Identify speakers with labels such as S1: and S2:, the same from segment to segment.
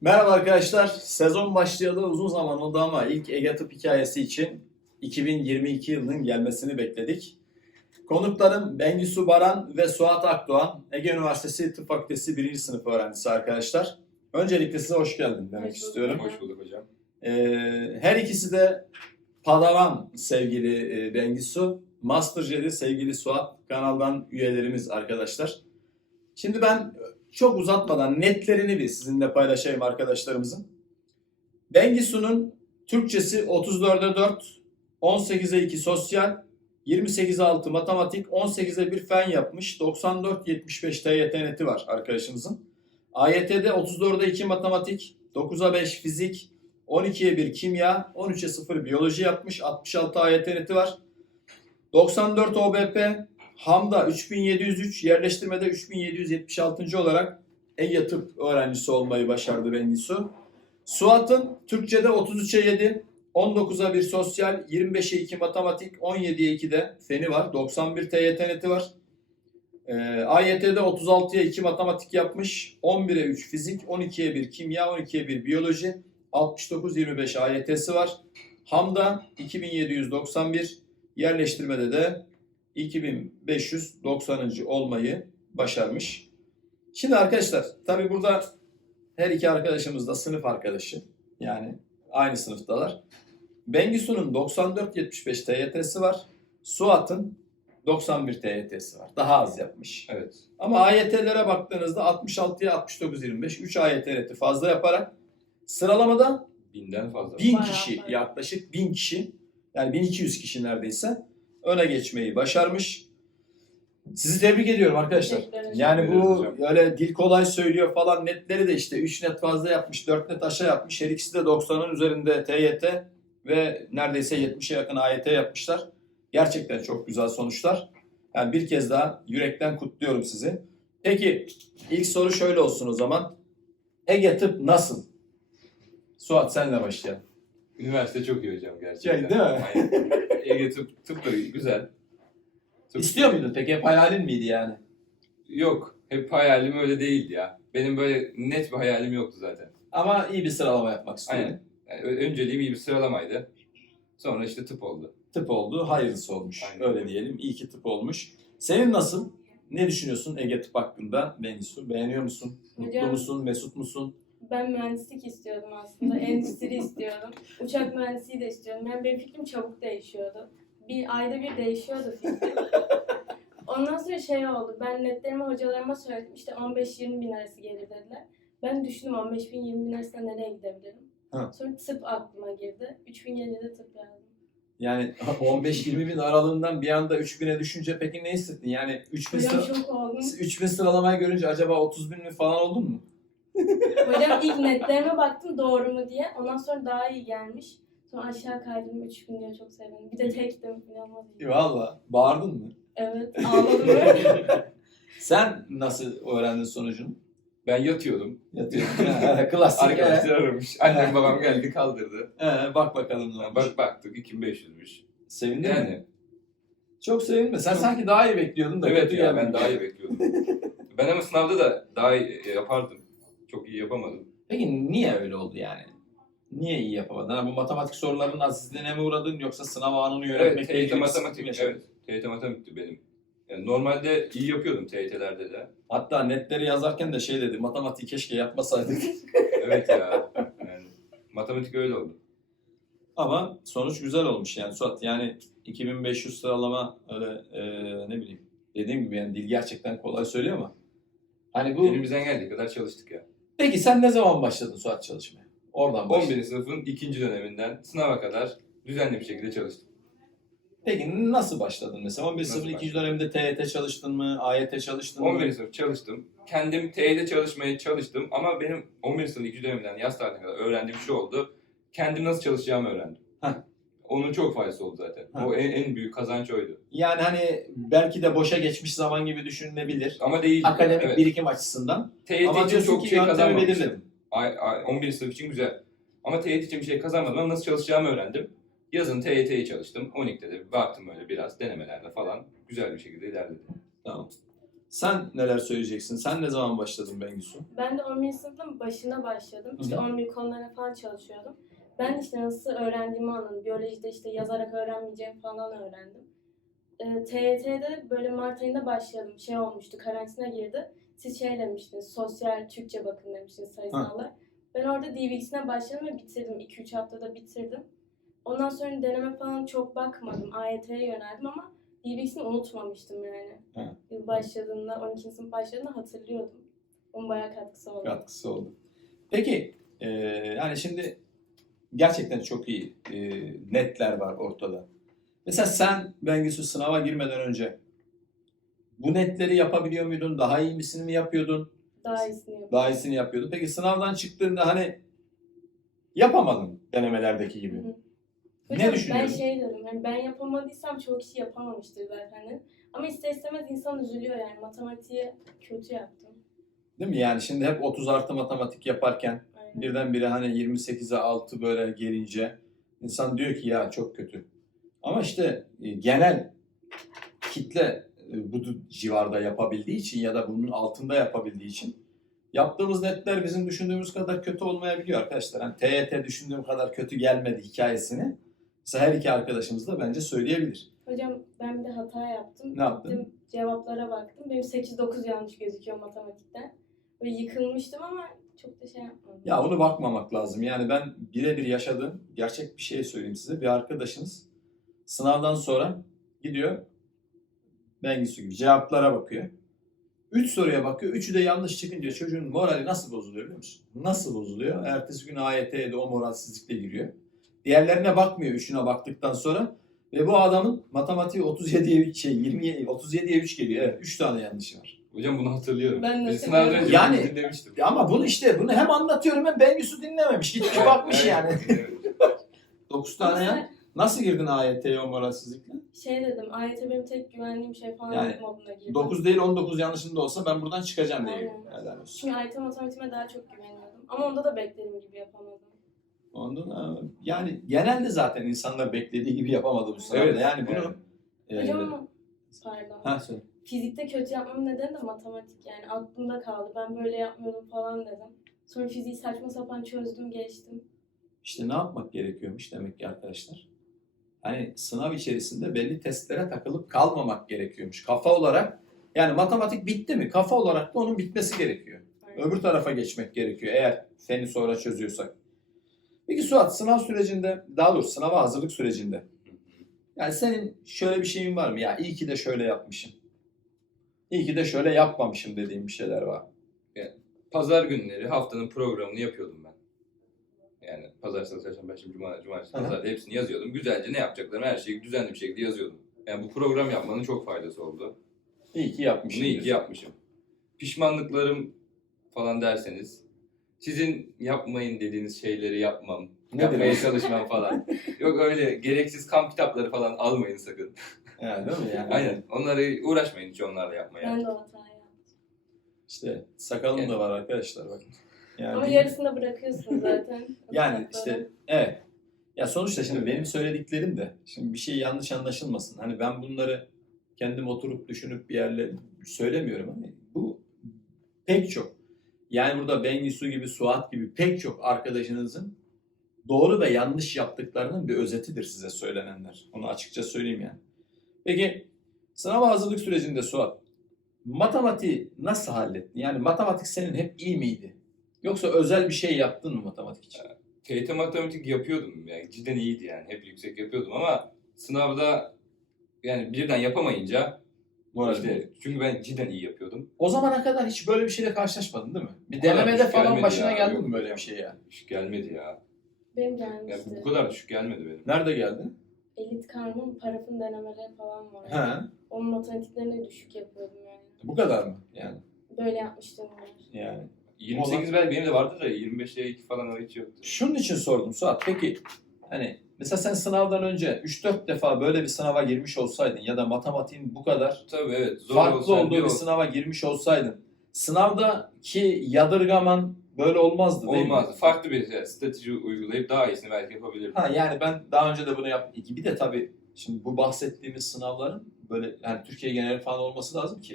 S1: Merhaba arkadaşlar. Sezon başlayalı uzun zaman oldu ama ilk Ege Tıp hikayesi için 2022 yılının gelmesini bekledik. Konuklarım Bengisu Baran ve Suat Akdoğan, Ege Üniversitesi Tıp Fakültesi 1. sınıf öğrencisi arkadaşlar. Öncelikle size hoş geldin demek
S2: Hoş bulduk.
S1: istiyorum.
S3: Hoş bulduk hocam.
S1: Her ikisi de Padawan sevgili Bengisu, Master Jedi sevgili Suat, kanaldan üyelerimiz arkadaşlar. Şimdi ben çok uzatmadan netlerini bir sizinle paylaşayım arkadaşlarımızın. Bengisu'nun Türkçesi 34'e 4, 18'e 2 sosyal, 28'e 6 matematik, 18'e 1 fen yapmış. 94-75 TYT neti var arkadaşımızın. AYT'de 34'e 2 matematik, 9'a 5 fizik, 12'ye 1 kimya, 13'e 0 biyoloji yapmış. 66 AYT neti var. 94 OBP, Ham'da 3703, yerleştirmede 3776. olarak Ege Tıp öğrencisi olmayı başardı Bengisu. Suat'ın Türkçe'de 33'e 7, 19'a 1 sosyal, 25'e 2 matematik, 17'ye 2 de feni var. 91 TYT neti var. AYT'de 36'ya 2 matematik yapmış, 11'e 3 fizik, 12'ye 1 kimya, 12'ye 1 biyoloji, 69-25 AYT'si var. Ham'da 2791, yerleştirmede de 2590. olmayı başarmış. Şimdi arkadaşlar tabi burada her iki arkadaşımız da sınıf arkadaşı. Yani aynı sınıftalar. Bengisu'nun 94-75 TYT'si var. Suat'ın 91 TYT'si var. Daha az yapmış.
S3: Evet.
S1: Ama AYT'lere baktığınızda 66'ya 69-25 3 AYT neti fazla yaparak sıralamada
S3: 1000'den fazla.
S1: 1000
S2: Bayağı
S1: kişi,
S2: fazla.
S1: yaklaşık 1000 kişi, yani 1200 kişi neredeyse öne geçmeyi başarmış. Sizi tebrik ediyorum arkadaşlar.
S2: Teşekkür ederim.
S1: Yani bu
S3: Teşekkür
S1: öyle dil kolay söylüyor falan netleri de işte 3 net fazla yapmış, 4 net aşağı yapmış. Her ikisi de 90'ın üzerinde TYT ve neredeyse 70'e yakın AYT yapmışlar. Gerçekten çok güzel sonuçlar. Yani bir kez daha yürekten kutluyorum sizi. Peki ilk soru şöyle olsun o zaman. Ege Tıp nasıl? Suat senle başlayalım.
S3: Üniversite çok iyi hocam gerçekten.
S1: Şey, değil mi?
S3: Aynen. Ege tıp da güzel. Tıp
S1: İstiyor muydun peki? Hep hayalin miydi yani?
S3: Yok. Hep hayalim öyle değildi ya. Benim böyle net bir hayalim yoktu zaten.
S1: Ama iyi bir sıralama yapmak istiyordun.
S3: Aynen. Yani önceliğim iyi bir sıralamaydı. Sonra işte tıp oldu.
S1: Tıp oldu, hayırlısı olmuş.
S3: Aynen.
S1: Öyle diyelim. İyi ki tıp olmuş. Senin nasıl? Ne düşünüyorsun Ege Tıp hakkında Bengisu? Beğeniyor musun? Mutlu
S2: Hocam-
S1: musun? Mesut musun?
S2: Ben mühendislik istiyordum aslında. Endüstri istiyordum. Uçak mühendisliği de istiyordum. Yani benim fikrim çabuk değişiyordu. Bir ayda bir değişiyordu fikrim. Ondan sonra şey oldu. Ben netlerimi hocalarıma söyledim. İşte 15-20 bin arası gelir dediler. Ben düşündüm 15 bin 20 bin arasında nereye gidebilirim?
S1: Ha.
S2: Sonra tıp aklıma girdi. 3000 gelince de tıp yazdım.
S1: Yani 15-20 bin aralığından bir anda 3 bine düşünce peki ne hissettin? Yani
S2: Hocam şok oldum.
S1: 3000 sıralamayı görünce acaba 30 bin mi falan oldun mu?
S2: Hocam ilk netlerime baktım doğru mu diye. Ondan sonra daha iyi gelmiş. Sonra aşağı kaydım 3000 diye çok sevindim. Bir de tektim. İnanılmaz iyi.
S1: Valla. Bağırdın mı?
S2: Evet ağladım böyle.
S1: Sen nasıl öğrendin sonucunu?
S3: Ben yatıyordum.
S1: Yatıyorsun. Klasik.
S3: Arkadaşlar aramış. Annem babam geldi kaldırdı.
S1: Bak bakalım ne olmuş.
S3: Baktık 2500'müş.
S1: Sevindin mi?
S3: Yani
S1: Çok sevinme. Sen sanki daha iyi bekliyordun da.
S3: evet
S1: kötü
S3: ya
S1: geldi.
S3: ben daha iyi bekliyordum. Ben ama sınavda da daha iyi yapardım. Çok iyi yapamadım.
S1: Peki niye öyle oldu yani? Niye iyi yapamadın? Ha, bu matematik sorularının azizliğine mi uğradın yoksa sınav anını yönetmekle
S3: Evet,
S1: ilgili
S3: TYT
S1: bir sıkıntı mı
S3: matematik.
S1: yaşadın?
S3: Evet, TYT matematikti benim. Yani normalde iyi yapıyordum TYT'lerde de.
S1: Hatta netleri yazarken de şey dedi, matematiği keşke yapmasaydık.
S3: Evet ya. Yani matematik öyle oldu.
S1: Ama sonuç güzel olmuş yani Suat. Yani 2500 sıralama öyle ne bileyim. Dediğim gibi yani dil gerçekten kolay söylüyor ama. Hani bu...
S3: Elimizden geldiği kadar çalıştık ya.
S1: Peki sen ne zaman başladın Suat çalışmaya? Oradan başladın.
S3: 11. sınıfın 2. döneminden sınava kadar düzenli bir şekilde çalıştım.
S1: Peki nasıl başladın mesela? 11 sınıfın
S3: Nasıl
S1: 2. döneminde TYT çalıştın mı? AYT çalıştın mı?
S3: 11. sınıf çalıştım. Kendim TYT çalışmaya çalıştım ama benim 11. sınıf 2. dönemden yaz tatiline kadar öğrendiğim şu oldu. Kendim nasıl çalışacağımı öğrendim.
S1: Heh.
S3: Onun çok faydası oldu zaten.
S1: Heh.
S3: O en büyük kazanç oydu.
S1: Yani hani belki de boşa geçmiş zaman gibi düşünülebilir.
S3: Ama değil.
S1: Akademik
S3: Evet.
S1: birikim açısından.
S3: TYT
S1: Ama
S3: için
S1: diyorsun
S3: çok
S1: ki
S3: şey
S1: yöntemi
S3: kazanmamıştım.
S1: belirledim.
S3: 11. sınıf için güzel. Ama TYT için bir şey kazanmadım ama nasıl çalışacağımı öğrendim. Yazın TYT'yi çalıştım. 12'de de baktım öyle biraz denemelerde falan. Güzel bir şekilde ilerledim.
S1: Tamam. Sen neler söyleyeceksin? Sen ne zaman başladın Bengisu?
S2: Ben de 11. sınıfın başında başladım. İşte
S1: Hı hı.
S2: 11 konulara falan çalışıyordum. Ben işte nasıl öğrendiğimi anladım. Biyolojide işte yazarak öğrenmeyeceğimi falan öğrendim. TYT'de böyle Mart ayında başladım. Şey olmuştu, karantina girdi. Siz şey demiştiniz, sosyal Türkçe bakın demiştiniz, sayısallar. Ben orada DVX'ine başladım ve bitirdim. 2-3 haftada bitirdim. Ondan sonra deneme falan çok bakmadım. AYT'ye yöneldim ama DVX'ini unutmamıştım yani.
S1: Evet.
S2: Yıl başladığında, 12. sınıf başladığında hatırlıyordum. Onun bayağı katkısı oldu.
S1: Katkısı oldu. Peki yani şimdi gerçekten çok iyi netler var ortada. Mesela sen Bengisu sınava girmeden önce bu netleri yapabiliyor muydun? Daha iyi misini mi yapıyordun?
S2: Daha iyisini yapıyorum.
S1: Daha iyisini yapıyordun. Peki sınavdan çıktığında hani yapamadın denemelerdeki gibi.
S2: Hı hı.
S1: Ne
S2: Hocam,
S1: düşünüyorsun?
S2: Ben şey dedim, yani ben yapamadıysam çok kişi yapamamıştır zaten dedim. Ama ister istemez insan üzülüyor yani, matematiği kötü yaptım.
S1: Değil mi? Yani şimdi hep 30 artı matematik yaparken
S2: Aynen.
S1: birdenbire hani 28'e 6 böyle gelince insan diyor ki ya çok kötü. Ama işte genel kitle bu civarda yapabildiği için ya da bunun altında yapabildiği için yaptığımız netler bizim düşündüğümüz kadar kötü olmayabiliyor arkadaşlar. Hani TYT düşündüğüm kadar kötü gelmedi hikayesini mesela her iki arkadaşımız da bence söyleyebilir.
S2: Hocam ben bir de hata yaptım.
S1: Ne yaptın?
S2: Gittim cevaplara baktım. Benim 8-9 yanlış gözüküyor matematikten. Böyle yıkılmıştım ama çok da şey yapmadım.
S1: Ya onu bakmamak lazım. Yani ben birebir yaşadığım gerçek bir şey söyleyeyim size. Bir arkadaşınız sınavdan sonra gidiyor Bengisu gibi cevaplara bakıyor. 3 soruya bakıyor. 3'ü de yanlış çıkınca çocuğun morali nasıl bozuluyor biliyor musun? Nasıl bozuluyor? Ertesi gün AYT'ye de o moralsizlikle giriyor. Diğerlerine bakmıyor 3'üne baktıktan sonra. Ve bu adamın matematiği 37'ye 3 geliyor. Evet 3 tane yanlışı var.
S3: Hocam bunu hatırlıyorum.
S2: Ben de
S3: Biz sınavdan önce
S1: Yani-
S3: bunu dinlemiştim.
S1: Ama bunu hem anlatıyorum hem Bengisu dinlememiş. Gitmiş bakmış
S3: Evet,
S1: yani.
S3: evet.
S1: 9 tane ya. Nasıl girdin AYT'ye o moralsizlikle?
S2: Şey dedim, AYT benim tek güvendiğim şey falan
S1: Yani
S2: moduna girdim.
S1: 9 değil 19 yanlışında olsa ben buradan çıkacağım diye.
S2: Aynen.
S1: Helal olsun.
S2: Çünkü AYT matematiğime daha çok güveniyordum. Ama onda da beklediğim gibi yapamadım.
S1: Ondan yani genelde zaten insanlar beklediği gibi yapamadı bu sınavda.
S3: Evet,
S1: Yani
S3: evet.
S1: bunu
S2: Hocam ama pardon.
S1: ha söyle.
S2: Fizikte kötü yapmamın nedeni de matematik yani. Aklımda kaldı. Ben böyle yapmıyordum falan dedim. Sonra fiziği saçma sapan çözdüm, geçtim.
S1: İşte ne yapmak gerekiyormuş demek ki arkadaşlar. Hani sınav içerisinde belli testlere takılıp kalmamak gerekiyormuş. Kafa olarak yani matematik bitti mi? Kafa olarak da onun bitmesi gerekiyor.
S2: Aynen.
S1: Öbür tarafa geçmek gerekiyor eğer feni sonra çözüyorsak. Peki Suat sınav sürecinde daha doğrusu sınava hazırlık sürecinde yani senin şöyle bir şeyin var mı? Ya iyi ki de şöyle yapmışım. İyi ki de şöyle yapmamışım dediğim bir şeyler var.
S3: Pazar günleri haftanın programını yapıyordum ben. Yani pazartesi, çarşamba, perşembe, cuma, cumartesi,
S1: Aha.
S3: pazar hepsini yazıyordum. Güzelce ne yapacaklarımı her şeyi düzenli bir şekilde yazıyordum. Yani bu program yapmanın çok faydası oldu.
S1: İyi ki yapmışım.
S3: Bunu iyi ki
S1: diyorsun.
S3: yapmışım. Pişmanlıklarım falan derseniz, sizin yapmayın dediğiniz şeyleri yapmam,
S1: Ne
S3: yapmaya
S1: demek?
S3: çalışmam falan. Yok öyle gereksiz kamp kitapları falan almayın sakın.
S1: Yani değil mi yani?
S3: Aynen. Onları uğraşmayın hiç onlarla yapmaya.
S2: Ben de o hatayı yaptım.
S1: İşte sakalım da var arkadaşlar bakın. Yani
S2: Ama yarısını da bırakıyorsun zaten.
S1: yani işte evet. Ya sonuçta şimdi benim söylediklerim de şimdi bir şey yanlış anlaşılmasın. Hani ben bunları kendim oturup düşünüp bir yerle söylemiyorum. Hani bu pek çok yani burada Bengisu gibi Suat gibi pek çok arkadaşınızın doğru ve yanlış yaptıklarının bir özetidir size söylenenler. Onu açıkça söyleyeyim yani. Peki sınava hazırlık sürecinde Suat matematiği nasıl hallettin? Yani matematik senin hep iyi miydi? Yoksa özel bir şey yaptın mı matematik için?
S3: TYT matematik yapıyordum yani cidden iyiydi yani hep yüksek yapıyordum ama sınavda yani birden yapamayınca işte çünkü ben cidden iyi yapıyordum.
S1: O zamana kadar hiç böyle bir şeyle karşılaşmadın değil mi? Bir
S3: Bu kadar
S1: denemede
S3: düşük
S1: falan
S3: gelmedi
S1: başına
S3: ya,
S1: geldi
S3: yok
S1: mi böyle
S3: hocam.
S1: bir şey yani?
S3: Düşük gelmedi ya.
S2: Benim
S3: Yani
S2: gelmişti.
S3: bu kadar düşük gelmedi benim.
S1: Nerede geldi?
S2: Elit karnım parafın denemeleri falan var.
S1: He.
S2: Onun matematiklerini düşük yapıyordum yani.
S1: Bu kadar mı? Yani.
S2: Böyle yapmıştım var.
S1: Yani.
S3: 28 belki benim de vardı da 25'e 2 falan o hiç yoktu.
S1: Şunun için sordum Suat. Peki hani mesela sen sınavdan önce 3-4 defa böyle bir sınava girmiş olsaydın ya da matematiğin bu kadar
S3: Tabii evet zor
S1: farklı
S3: olsa
S1: olduğu bir sınava girmiş olsaydın sınavdaki yadırgaman böyle olmazdı değil mi?
S3: olmazdı. Farklı bir strateji uygulayıp daha iyisini belki yapabilirdim.
S1: Ha yani ben daha önce de bunu yaptım. Bir de tabii şimdi bu bahsettiğimiz sınavların böyle yani Türkiye geneli falan olması lazım ki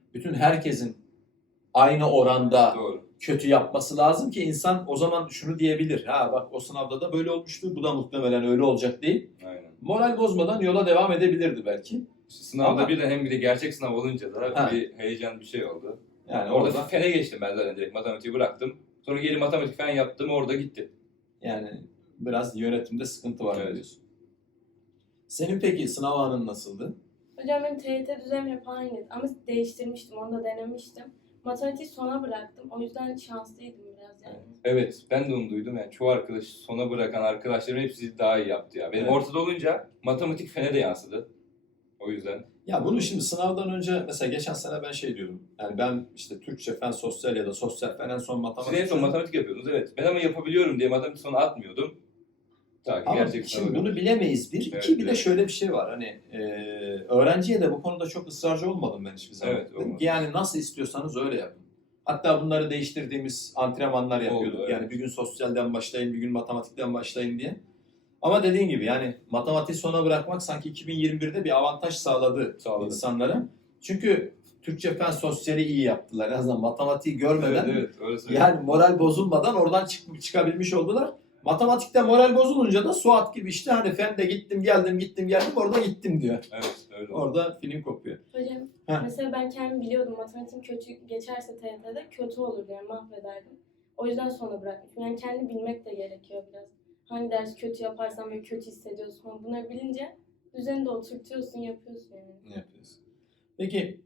S1: bütün herkesin aynı oranda
S3: Doğru.
S1: kötü yapması lazım ki insan o zaman şunu diyebilir. Ha bak o sınavda da böyle olmuştu. Bu da muhtemelen öyle olacak değil.
S3: Aynen.
S1: Moral bozmadan yola devam edebilirdi belki.
S3: İşte sınavda
S1: Ama-
S3: hem bir de gerçek sınav olunca da
S1: Ha.
S3: bir heyecan bir şey oldu.
S1: Yani
S3: Orada
S1: orada
S3: fene geçtim ben zaten, direkt matematiği bıraktım. Sonra geri matematik fen yaptım, orada gitti.
S1: yani biraz yönetimde sıkıntı var
S3: Evet.
S1: diyorsun. Senin peki sınav anın nasıldı?
S2: Hocam benim TYT düzeyim hep aynıydı ama değiştirmiştim, onu da denemiştim. Matematiği sona bıraktım. O yüzden şanslıydım biraz yani.
S3: Evet, ben de onu duydum. Yani çoğu arkadaş, sona bırakan arkadaşlarım hepsi daha iyi yaptı ya. Benim
S1: Evet.
S3: ortada olunca matematik fene de yansıdı. O yüzden.
S1: Ya bunu şimdi sınavdan önce mesela geçen sene ben şey diyordum. Yani ben işte Türkçe, fen, sosyal ya da sosyal fen en son
S3: Siz
S1: matematik.
S3: en son matematik yapıyordunuz, evet. Ben ama yapabiliyorum diye matematik sona atmıyordum. Ta ki
S1: Ama
S3: gerçek sınava
S1: şimdi bunu
S3: kadar.
S1: bilemeyiz bir.
S3: Evet,
S1: İki bir de
S3: evet.
S1: şöyle bir şey var. Hani öğrenciye de bu konuda çok ısrarcı olmadım ben hiçbir zaman.
S3: Evet, olmadı.
S1: Yani nasıl istiyorsanız öyle yapın. Hatta bunları değiştirdiğimiz antrenmanlar yapıyorduk.
S3: Oldu, evet.
S1: Yani bir gün sosyalden başlayın, bir gün matematikten başlayın diye. Ama dediğin gibi yani matematiği sona bırakmak sanki 2021'de bir avantaj sağladı
S3: Sağladı.
S1: insanlara. Çünkü Türkçe, fen, sosyali iyi yaptılar. En azından matematiği görmeden,
S3: Evet, öyle söyleyeyim.
S1: yani moral bozulmadan oradan çıkabilmiş oldular. Matematikte moral bozulunca da Suat gibi işte hani fende gittim geldim orada gittim diyor.
S3: Evet, öyle oldu.
S1: Orada film kopuyor.
S2: Hocam
S1: Heh.
S2: mesela ben kendim biliyordum matematiğim kötü geçerse TYT'de kötü olur yani mahvederdim. O yüzden sona bırakmışım. Yani kendi bilmek de gerekiyor biraz. Hangi dersi kötü yaparsan böyle kötü hissediyorsun falan. Bunları bilince üzerinde oturtuyorsun, yapıyorsun yani.
S1: Ne yapıyorsun? Peki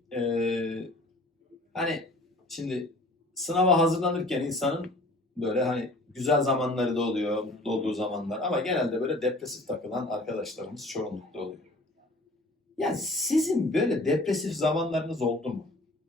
S1: hani şimdi sınava hazırlanırken insanın böyle hani güzel zamanları da oluyor, mutlu olduğu zamanlar ama genelde böyle depresif takılan arkadaşlarımız çoğunlukla oluyor. Yani sizin böyle depresif zamanlarınız oldu mu?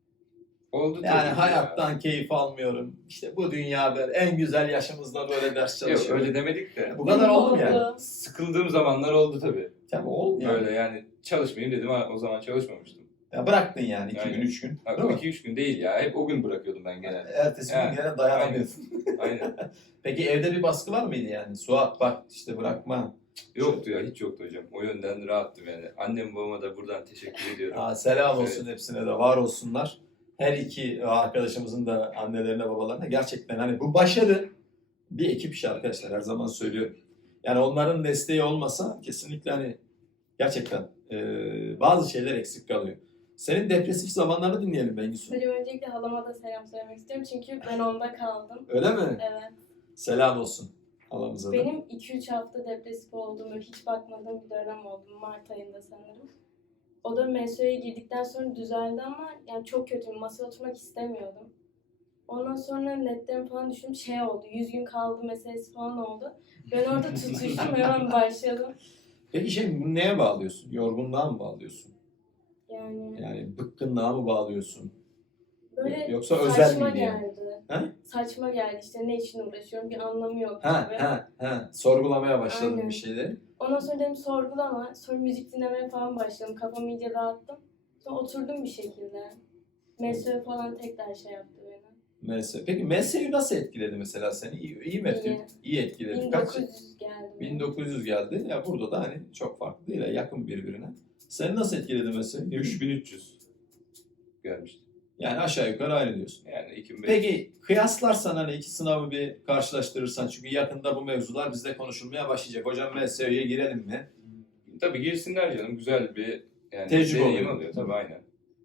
S3: Oldu
S1: Yani
S3: tabii ki
S1: hayattan keyif almıyorum. İşte bu dünya böyle en güzel yaşımızda böyle ders
S3: ya. Yok,
S1: çalışıyoruz.
S3: öyle demedik de.
S1: Bu kadar oldu mu yani?
S2: Oldu.
S3: Sıkıldığım zamanlar oldu tabii.
S1: Tabii oldu yani.
S3: Öyle yani çalışmayayım dedim, o zaman çalışmamıştım.
S1: Ya bıraktın yani 2
S3: Aynen.
S1: gün 3 gün.
S3: Ha,
S1: Değil mi?
S3: 2-3 gün değil ya. Hep o gün bırakıyordum ben genelde.
S1: Ertesi gün
S3: Ha,
S1: gene dayanamıyorsun.
S3: Aynen.
S1: Peki evde bir baskı var mıydı yani? Suat bak işte bırakma.
S3: Yoktu ya, hiç yoktu hocam. O yönden rahattım yani. Annem babama da buradan teşekkür ediyorum.
S1: Selam olsun hepsine de var olsunlar. Her iki arkadaşımızın da annelerine babalarına gerçekten hani bu başarı bir ekip işi arkadaşlar her zaman söylüyorum. Yani onların desteği olmasa kesinlikle hani gerçekten bazı şeyler eksik kalıyor. Senin depresif zamanlarını dinleyelim Bengisu.
S2: Hocam öncelikle halama da selam söylemek istiyorum çünkü ben onda kaldım.
S1: Öyle mi?
S2: Evet.
S1: Selam olsun halamıza da.
S2: Benim 2-3 hafta depresif olduğum ve hiç bakmadığım bir dönem oldu. Mart ayında sanırım. O da MSÖ'ye girdikten sonra düzeldi ama yani çok kötüydüm. Masaya oturmak istemiyordum. Ondan sonra netten falan düşündüm şey oldu. 100 gün kaldı meselesi falan oldu. Ben orada tutuştum hemen başladım.
S1: Peki bunu neye bağlıyorsun? Yorgunluğa mı bağlıyorsun?
S2: Yani
S1: Yani bıkkınlığa mı bağlıyorsun?
S2: böyle
S1: Yoksa özel
S2: saçma
S1: miydi yani?
S2: geldi.
S1: Ha?
S2: Saçma geldi işte ne için uğraşıyorum bir anlamı yok
S1: Ha,
S2: gibi.
S1: ha. Sorgulamaya başladın
S2: Aynen.
S1: bir şeyleri.
S2: Ondan sonra dedim sorgulama. Sonra müzik dinlemeye falan başladım. Kafamı iyice dağıttım. Sonra oturdum bir şekilde. MSÖ falan tekrar şey yaptı beni.
S1: Peki MSU nasıl etkiledi mesela seni? İyi mi etkiledi? İyi etkiledi. Kaç?
S2: 1900 geldi.
S1: 1900 geldi. Ya burada da hani çok farklı değil. Yakın birbirine. Seni nasıl etkiledi mesela?
S3: 3300 gelmişti.
S1: Yani aşağı yukarı aynı diyorsun.
S3: Yani 2500.
S1: Peki kıyaslarsan hani iki sınavı bir karşılaştırırsan çünkü yakında bu mevzular bizde konuşulmaya başlayacak. Hocam MSU'ya girelim mi?
S3: Tabii girsinler canım. Güzel bir yani
S1: Tecrübe
S3: deneyim
S1: oluyor.
S3: oluyor tabii, aynen.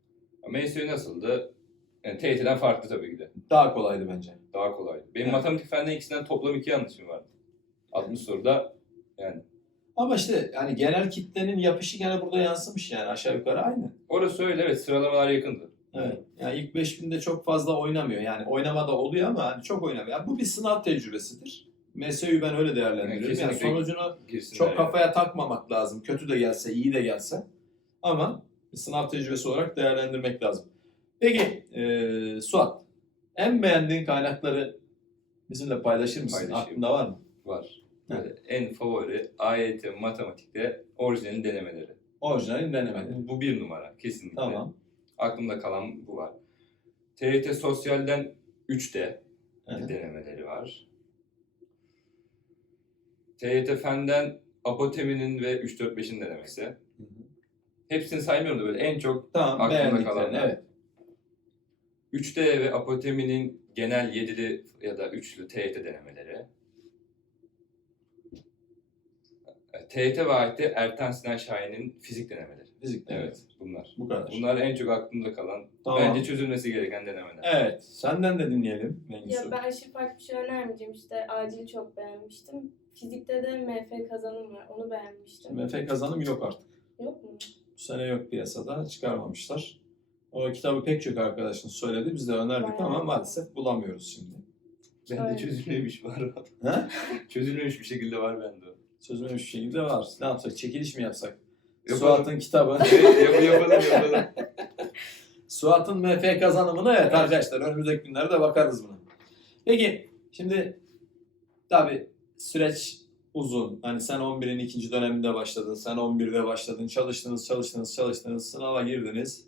S3: MSU nasıldı? Yani TYT'den farklı tabii ki de.
S1: Daha kolaydı bence.
S3: Daha kolay. Benim
S1: Evet.
S3: matematik fenden ikisinden toplam 2 yanlışım vardı. 60 soruda yani.
S1: Ama işte hani genel kitlenin yapışı gene burada yansımış yani aşağı yukarı aynı.
S3: Orası öyle, evet, sıralamalar yakındı.
S1: Evet. Yani ilk 5000'de çok fazla oynamıyor. Yani oynamada oluyor ama hani çok oynamıyor. Yani bu bir sınav tecrübesidir. MSU'yu ben öyle değerlendiriyorum. Yani
S3: kesinlikle
S1: sonucunu
S3: Girsinler
S1: çok
S3: yani.
S1: kafaya takmamak lazım. Kötü de gelse, iyi de gelse. Ama bir sınav tecrübesi olarak değerlendirmek lazım. Peki Suat, en beğendiğin kaynakları bizimle paylaşır mısın?
S3: Paylaşayım.
S1: Aklında var mı?
S3: Var. Böyle en favori AYT matematikte orijinalin denemeleri.
S1: Orijinalin denemeleri.
S3: Bu bir numara kesinlikle.
S1: Tamam.
S3: Aklımda kalan bu var. TYT Sosyal'den 3'te
S1: Evet.
S3: denemeleri var. TYT Fen'den Apoteminin ve 3-4-5'in denemesi. Hepsini saymıyorum da böyle en çok
S1: Tamam,
S3: aklımda
S1: beğendiklerini.
S3: kalanlar.
S1: Evet.
S3: 3D ve Apotemi'nin genel 7'li ya da 3'lü TYT denemeleri. TYT ve AYT Ertan Sinan Şahin'in fizik denemeleri.
S1: Fizik
S3: Evet, bunlar.
S1: Bu kadar.
S3: Bunlar en çok aklımda kalan,
S1: Tamam.
S3: bence çözülmesi gereken denemeler.
S1: Evet. Senden de dinleyelim Bengisu.
S2: Ya ben aşırı farklı bir şey önermeyeceğim. İşte acil çok beğenmiştim. Fizikte de MF kazanım var. Onu beğenmiştim.
S1: MF kazanım yok artık.
S2: Yok mu?
S1: Bu sene yok piyasada. Çıkarmamışlar. O kitabı pek çok arkadaşın söyledi. Biz de önerdik
S2: Bayağı.
S1: ama maalesef bulamıyoruz şimdi.
S3: Bende
S2: Evet.
S3: çözülmemiş var.
S1: He?
S3: Çözülmemiş bir şekilde var bende o.
S1: Çözülmemiş bir şekilde var. Ne yapsak? Çekiliş mi yapsak?
S3: Yapalım.
S1: Suat'ın kitabı.
S3: Evet, yapalım.
S1: Suat'ın MF kazanımına evet arkadaşlar önümüzdeki günlerde bakarız buna. Peki şimdi tabii süreç uzun. Hani sen 11'in ikinci döneminde başladın. Sen 11'de başladın. Çalıştınız. Sınava girdiniz.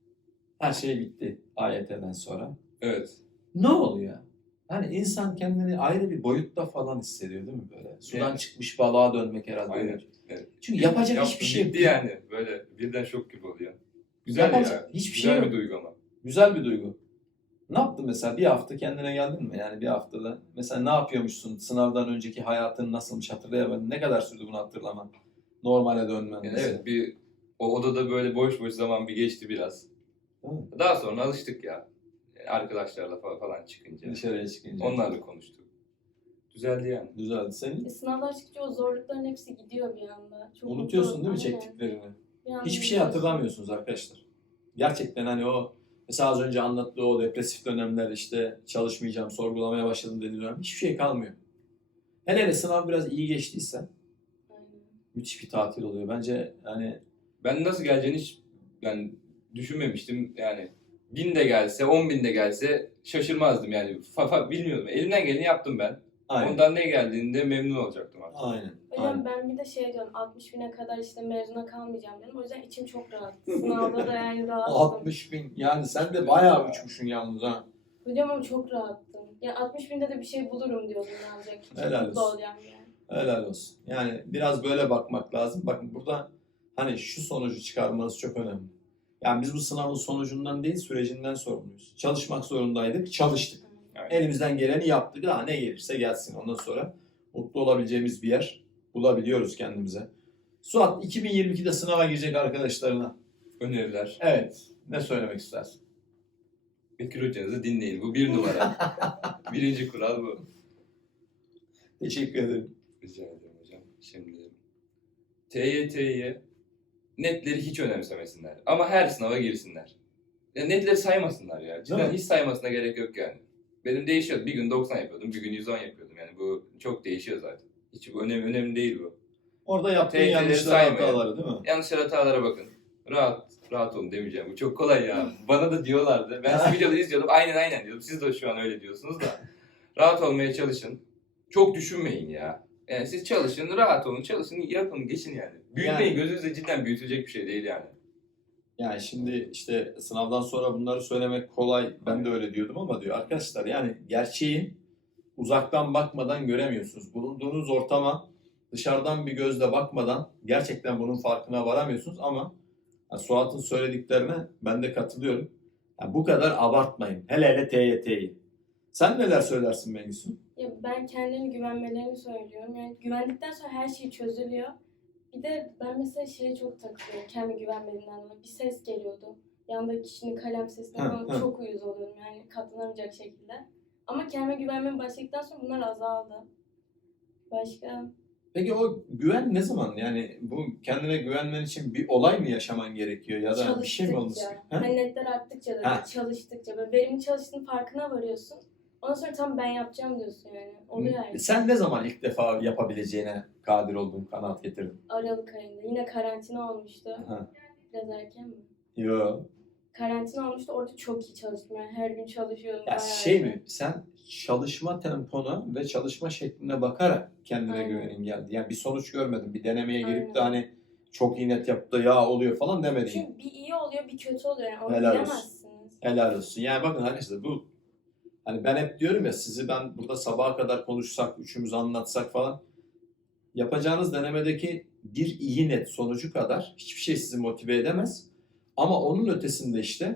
S1: Her şey bitti AYT'den sonra.
S3: Evet.
S1: Ne oluyor? Hani insan kendini ayrı bir boyutta falan hissediyor değil mi böyle? Sudan
S3: Evet.
S1: çıkmış balığa dönmek herhalde.
S3: Aynen. Evet.
S1: Çünkü yapacak
S3: Yaptım,
S1: hiçbir şey yok.
S3: bitti yani. Böyle birden şok gibi oluyor. Güzel
S1: Yapacak
S3: ya.
S1: hiçbir
S3: Güzel
S1: şey
S3: bir
S1: yok.
S3: duygu ama.
S1: Güzel bir duygu. Ne yaptın mesela? Bir hafta kendine geldin mi? Yani bir haftada. Mesela ne yapıyormuşsun? Sınavdan önceki hayatın nasılmış hatırlayamadın. Ne kadar sürdü bunu hatırlaman? Normale dönmen
S3: Yani
S1: mesela.
S3: evet, o odada böyle boş zaman bir geçti biraz.
S1: Değil mi?
S3: Daha sonra alıştık ya. Arkadaşlarla falan çıkınca.
S1: Dışarıya çıkınca.
S3: Onlarla konuştuk. Güzeldi yani.
S1: Güzeldi. Senin
S2: Sınavlar çıkınca o zorlukların hepsi gidiyor bir anda. Çok
S1: unutuyorsun
S2: mutlu
S1: değil mi
S2: oldum.
S1: çektiklerini?
S2: Aynen. Bir anda
S1: Hiçbir şey
S2: unutuyorsun.
S1: hatırlamıyorsunuz arkadaşlar. Gerçekten hani o mesela az önce anlattığı o depresif dönemler işte çalışmayacağım, sorgulamaya başladım dediği dönem hiçbir şey kalmıyor. Hele sınav biraz iyi geçtiyse
S2: Aynen.
S1: müthiş bir tatil oluyor. Bence hani
S3: Ben nasıl geleceğini hiç yani düşünmemiştim. Yani 1000 de gelse, 10.000 de gelse şaşırmazdım yani. Bilmiyordum. Elimden geleni yaptım ben.
S1: aynen.
S3: Ondan ne geldiğinde memnun olacaktım artık.
S1: Aynen.
S2: Hocam
S1: aynen.
S2: ben bir de şey diyorum 60 bine kadar işte mezuna kalmayacağım dedim. O yüzden içim çok rahat. Sınavda da yani rahattım.
S1: 60.000 yani sen de bayağı uçmuşsun yalnız ha.
S2: Hocam ama çok rahattım. Ya 60 binde de bir şey bulurum diyordum yazacak. Çok
S1: Helal
S2: mutlu
S1: olsun.
S2: olacağım yani.
S1: Helal olsun. Yani biraz böyle bakmak lazım. Bakın burada hani şu sonucu çıkarmanız çok önemli. Yani biz bu sınavın sonucundan değil sürecinden sorumluyuz. Çalışmak zorundaydık, çalıştık.
S3: Yani
S1: Elimizden geleni yaptık. Ha ne gelirse gelsin. Ondan sonra mutlu olabileceğimiz bir yer bulabiliyoruz kendimize. Suat 2022'de sınava girecek arkadaşlarına.
S3: öneriler.
S1: Evet. Ne söylemek istersin?
S3: Bekir Hoca'nızı dinleyin. Bu 1 numara. Birinci kural bu.
S1: Teşekkür ederim.
S3: Rica ederim hocam. Şimdi TYT'yi netleri hiç önemsemesinler. Ama her sınava girsinler. Ya netleri saymasınlar ya.
S1: Değil
S3: Cidden
S1: mi?
S3: hiç saymasına gerek yok yani. Benim değişiyor. Bir gün 90 yapıyordum, bir gün 110 yapıyordum. Yani bu çok değişiyor zaten. Hiç bu önemli değil bu.
S1: Orada yaptığın
S3: TYT'leri
S1: yanlışlar
S3: saymayın.
S1: hataları değil mi?
S3: Yanlış hatalara bakın. Rahat olun demeyeceğim. Bu çok kolay ya. Bana da diyorlardı. Ben sizi videoda izliyordum. Aynen diyordum. Siz de şu an öyle diyorsunuz da. Rahat olmaya çalışın. Çok düşünmeyin ya. Yani siz çalışın, rahat olun, çalışın, yapın, geçin yani. Büyütmeyin. Gözünüzde cidden büyütecek bir şey değil yani.
S1: Yani şimdi işte sınavdan sonra bunları söylemek kolay. Ben de öyle diyordum ama diyor arkadaşlar yani gerçeği uzaktan bakmadan göremiyorsunuz. Bulunduğunuz ortama dışarıdan bir gözle bakmadan gerçekten bunun farkına varamıyorsunuz ama yani Suat'ın söylediklerine ben de katılıyorum. Yani bu kadar abartmayın. Hele TYT'yi. Sen neler söylersin Bengisu?
S2: Ya ben kendilerine güvenmelerini söylüyorum. Yani güvendikten sonra her şey çözülüyor. Bir de ben mesela şeye çok takılıyorum. Kendi güvenmediğimden dolayı. Bir ses geliyordu. Yanındaki kişinin kalem sesine
S1: Hı,
S2: falan
S1: hı.
S2: çok uyuz oluyorum. Yani katlanamayacak şekilde. Ama kendime güvenmem başladıktan sonra bunlar azaldı. Başka?
S1: Peki o güven ne zaman? Yani bu kendine güvenmen için bir olay mı yaşaman gerekiyor ya da bir şey mi olması?
S2: Çalıştıkça. Hani netler arttıkça da
S1: Ha.
S2: çalıştıkça. Böyle verimli çalıştığının farkına varıyorsun. Ondan sonra tam ben yapacağım diyorsun yani. Oluyor yani.
S1: Sen ne zaman ilk defa yapabileceğine kadir olduğun kanaat getirdin?
S2: Aralık ayında. Yine karantina olmuştu.
S1: Ha.
S2: Biraz erken mi?
S1: Yo.
S2: Karantina olmuştu. Orada çok iyi çalıştım. Yani her gün çalışıyordum.
S1: Ya
S2: bayağı
S1: şey
S2: iyi.
S1: mi? Sen çalışma tempona ve çalışma şekline bakarak kendine
S2: Aynen.
S1: güvenin geldi. Yani bir sonuç görmedin. Bir denemeye girip de
S2: Aynen.
S1: hani çok iyi net yaptı ya oluyor falan demedin.
S2: Çünkü bir iyi oluyor bir kötü oluyor. Yani onu
S1: Helal olsun.
S2: bilemezsiniz.
S1: Helal olsun. Yani bakın arkadaşlar bu hani ben hep diyorum ya sizi ben burada sabaha kadar konuşsak, üçümüz anlatsak falan yapacağınız denemedeki bir iyi net sonucu kadar hiçbir şey sizi motive edemez. Ama onun ötesinde işte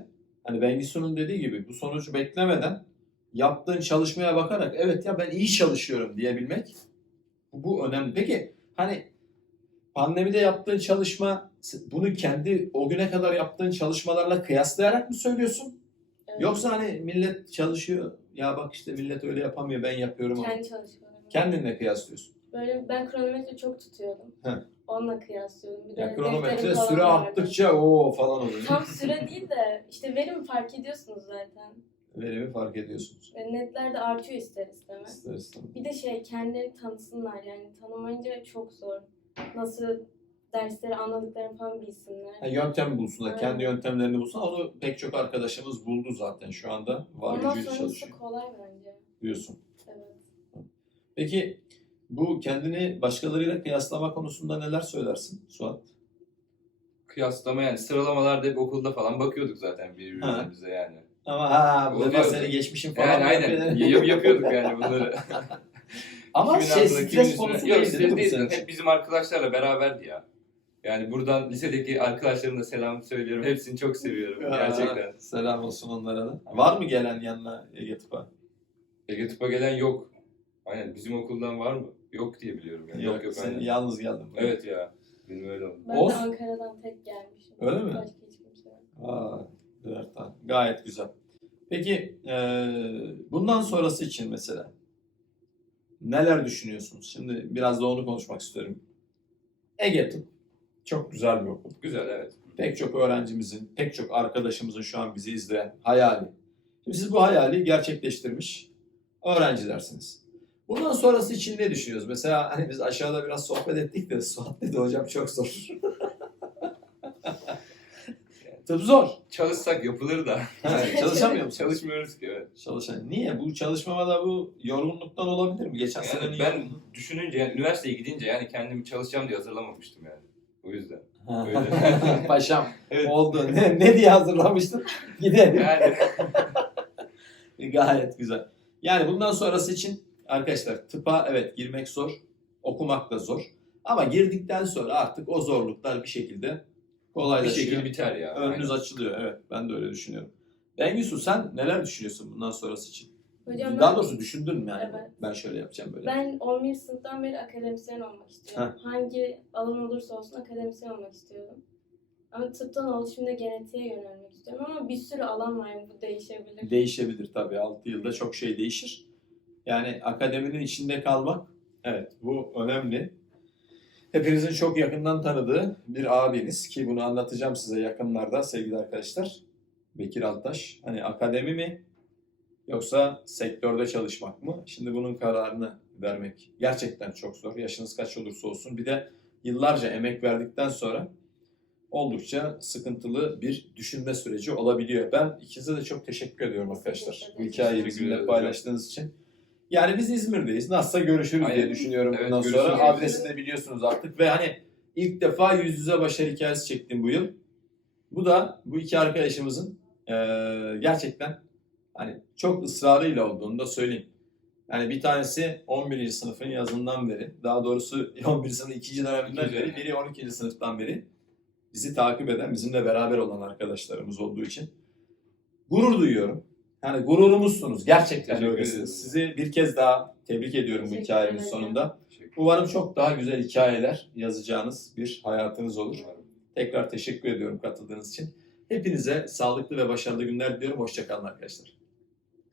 S1: Hani Bengisu'nun dediği gibi bu sonucu beklemeden yaptığın çalışmaya bakarak evet ya ben iyi çalışıyorum diyebilmek bu önemli. Peki hani pandemide yaptığın çalışma bunu kendi o güne kadar yaptığın çalışmalarla kıyaslayarak mı söylüyorsun?
S2: Evet.
S1: Yoksa hani millet çalışıyor ya bak işte millet öyle yapamıyor ben yapıyorum onu.
S2: Kendi çalışmalarım.
S1: Kendinle kıyaslıyorsun.
S2: Böyle ben kronometre çok tutuyordum.
S1: Heh.
S2: Onunla kıyaslıyordum. Bir de
S1: Ya
S2: defterim
S1: kronometre
S2: falan
S1: süre
S2: vardı.
S1: arttıkça o falan oluyor.
S2: Tam süre değil de işte verim fark ediyorsunuz zaten.
S1: Verimi fark ediyorsunuz.
S2: Ve netler de artıyor ister istemez.
S1: İster istemez.
S2: Bir de kendilerini tanısınlar yani. Tanımayınca çok zor. Nasıl dersleri anladıklarını falan bilsinler.
S1: Ha, yöntem bulsunlar,
S2: Aynen.
S1: kendi yöntemlerini bulsunlar. Onu pek çok arkadaşımız buldu zaten şu anda. Var
S2: Ondan
S1: gücüyle
S2: sonrası
S1: çalışıyor
S2: kolay bence.
S1: diyorsun.
S2: Evet.
S1: Peki bu kendini başkalarıyla kıyaslama konusunda neler söylersin Suat?
S3: Kıyaslama yani sıralamalarda hep okulda falan bakıyorduk zaten birbirimize yani.
S1: Ama bu defa
S3: Oluyordu.
S1: seni geçmişim falan.
S3: Yani aynen yapıyorduk yani bunları.
S1: Ama
S3: Kimin
S1: şey
S3: altında, kimin
S1: stres
S3: üstüne.
S1: konusu
S3: Yok
S1: değildi değil mi
S3: stres
S1: bu
S3: değil.
S1: senin için?
S3: Hep bizim arkadaşlarla beraberdi ya. Yani buradan lisedeki arkadaşlarıma selam söylüyorum. Hepsini çok seviyorum gerçekten.
S1: Selam olsun onlara da. Var mı gelen yanına Ege Tıp'a?
S3: Ege Tıp'a gelen yok. Aynen bizim okuldan var mı? Yok diye biliyorum. Yani. Yok
S1: Sen
S3: aynen.
S1: yalnız geldin. buraya.
S3: Evet ya. Benim öyle oldu.
S2: Ben
S1: Oz?
S2: de Ankara'dan tek gelmişim.
S1: Öyle mi?
S2: Başka hiç kimse yok.
S1: Aa, birer tane. Gayet güzel. Peki bundan sonrası için mesela neler düşünüyorsunuz? Şimdi biraz da onu konuşmak istiyorum. Ege Tıp çok güzel bir okul.
S3: Güzel evet.
S1: Pek çok öğrencimizin, pek çok arkadaşımızın şu an bizi izleyen hayali. Şimdi siz bu hayali gerçekleştirmiş öğrencilersiniz. Bundan sonrası için ne düşünüyoruz? Mesela hani biz aşağıda biraz sohbet ettik de Suat dedi hocam çok zor. Tıp zor.
S3: Çalışsak yapılır da.
S1: Çalışamıyor musun?
S3: Çalışmıyoruz ki evet.
S1: Çalışan. Niye? Bu çalışmamada bu yorgunluktan olabilir mi? Geçen
S3: Yani
S1: senenin
S3: ben
S1: yorgunluğu.
S3: düşününce yani üniversiteye gidince yani kendimi çalışacağım diye hazırlamamıştım yani. O yüzden. Öyle.
S1: Paşam
S3: Evet.
S1: oldu. Ne diye hazırlamıştın? Gidelim.
S3: Yani
S1: Gayet güzel. Yani bundan sonrası için arkadaşlar tıpa evet girmek zor. Okumak da zor. Ama girdikten sonra artık o zorluklar bir şekilde
S3: bir
S1: kolaylaşıyor.
S3: şekilde biter ya.
S1: Önünüz
S3: Aynen.
S1: açılıyor. Evet ben de öyle düşünüyorum. Bengisu sen neler düşünüyorsun bundan sonrası için?
S2: Hocam
S1: Daha
S2: ben,
S1: doğrusu düşündün mü yani?
S2: Evet.
S1: Ben şöyle yapacağım böyle.
S2: ben 11. sınıftan beri akademisyen olmak istiyorum. Hangi alan olursa olsun akademisyen olmak istiyorum. Ama tıptan oluşumda genetiğe yönelmek istiyorum ama bir sürü alan var bu değişebilir.
S1: Değişebilir tabii. 6 yılda çok şey değişir. Yani akademinin içinde kalmak evet bu önemli. Hepinizin çok yakından tanıdığı bir abiniz ki bunu anlatacağım size yakınlarda sevgili arkadaşlar. Bekir Altaş. Hani akademi mi yoksa sektörde çalışmak mı? Şimdi bunun kararını vermek gerçekten çok zor. Yaşınız kaç olursa olsun. Bir de yıllarca emek verdikten sonra oldukça sıkıntılı bir düşünme süreci olabiliyor. Ben ikinize de çok teşekkür ediyorum arkadaşlar. Bu hikayeyi
S3: Teşekkür
S1: bizimle
S3: ederim.
S1: paylaştığınız için. Yani biz İzmir'deyiz. Nasılsa görüşürüz diye
S3: Aynen.
S1: düşünüyorum
S3: Evet,
S1: bundan sonra.
S3: görüşürüz.
S1: Adresi de biliyorsunuz artık ve hani ilk defa yüz yüze başarı hikayesi çektim bu yıl. Bu da bu iki arkadaşımızın gerçekten hani çok ısrarıyla olduğunu da söyleyeyim. Yani bir tanesi 11. sınıfın yazından beri, daha doğrusu 11. sınıfın 2. döneminden
S3: İkinci
S1: beri,
S3: dönem.
S1: biri 12. sınıftan beri bizi takip eden, bizimle beraber olan arkadaşlarımız olduğu için gurur duyuyorum. Yani gururumuzsunuz. Gerçekten
S3: Teşekkür
S1: öylesiniz.
S3: ederim.
S1: Sizi bir kez daha tebrik ediyorum bu
S2: Teşekkür
S1: hikayemiz
S2: ederim.
S1: sonunda.
S3: Teşekkür
S1: Umarım çok daha güzel hikayeler yazacağınız bir hayatınız olur.
S3: ederim.
S1: Tekrar teşekkür ediyorum katıldığınız için. Hepinize sağlıklı ve başarılı günler diliyorum. Hoşça kalın arkadaşlar.